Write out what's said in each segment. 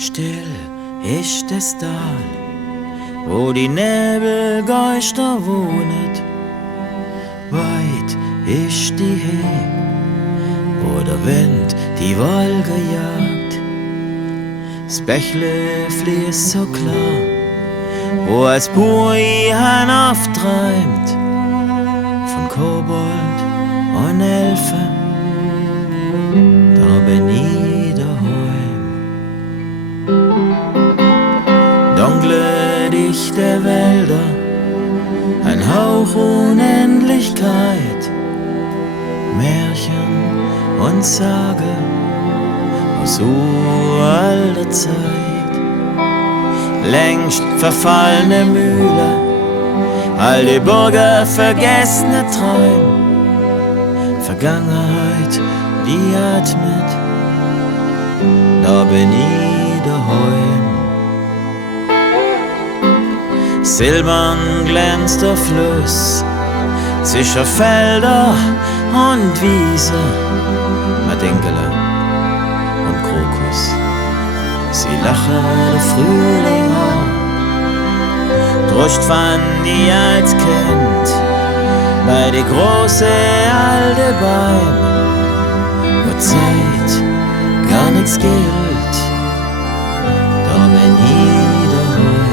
Still ist das Tal, wo die Nebelgeister wohnen. Weit ist die Hee, wo der Wind die Wolke jagt. Das Bächle fließt so klar, wo als Bui hinaftreibt, von Kobold und Elfe, da bin ich daheim. Dunkle, dichte Wälder, ein Hauch Unendlichkeit, Märchen und Sage aus uralter Zeit. Längst verfallene Mühle, all die Burger vergessene Träume, Vergangenheit, die atmet, da bin ich daheim. Silbern glänzt der Fluss zwischen Felder und Wiese, Madinkele und Krokus. Sie lachen der Frühling an, druscht fand ich als Kind bei die große alte Bäume, wo Zeit gar nichts gilt, da bin ich daheim.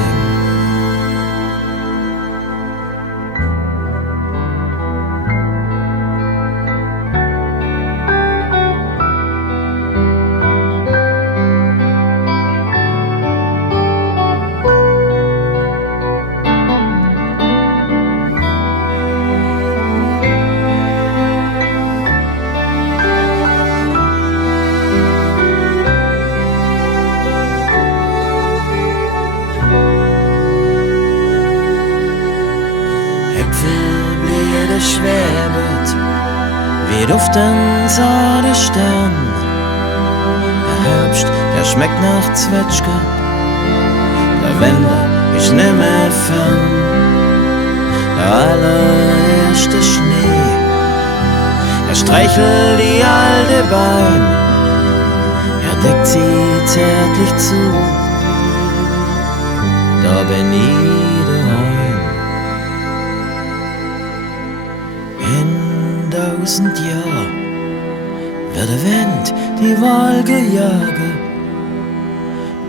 Äpfelblüte schwebet, wie duften so die Stern. Der Herbst, der schmeckt nach Zwetschge, der Wende ist nimmer fern. Der allererste Schnee, er streichelt die alte Bein, er deckt sie zärtlich zu, da bin ich daheim. In 1000 Jahren wird der Wind die Wolke jagen.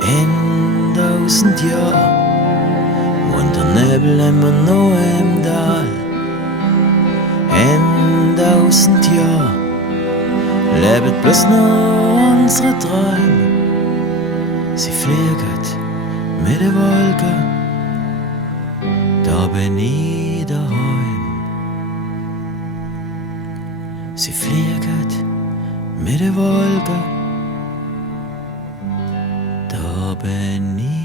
In 1000 Jahren wohnt der Nebel immer nur im Tal. In 1000 Jahren lebt bloß nur unsere Träume. Sie fliegen mit der Wolke, da bin ich daheim. Sie fliegt mit der Wolke, da bin ich.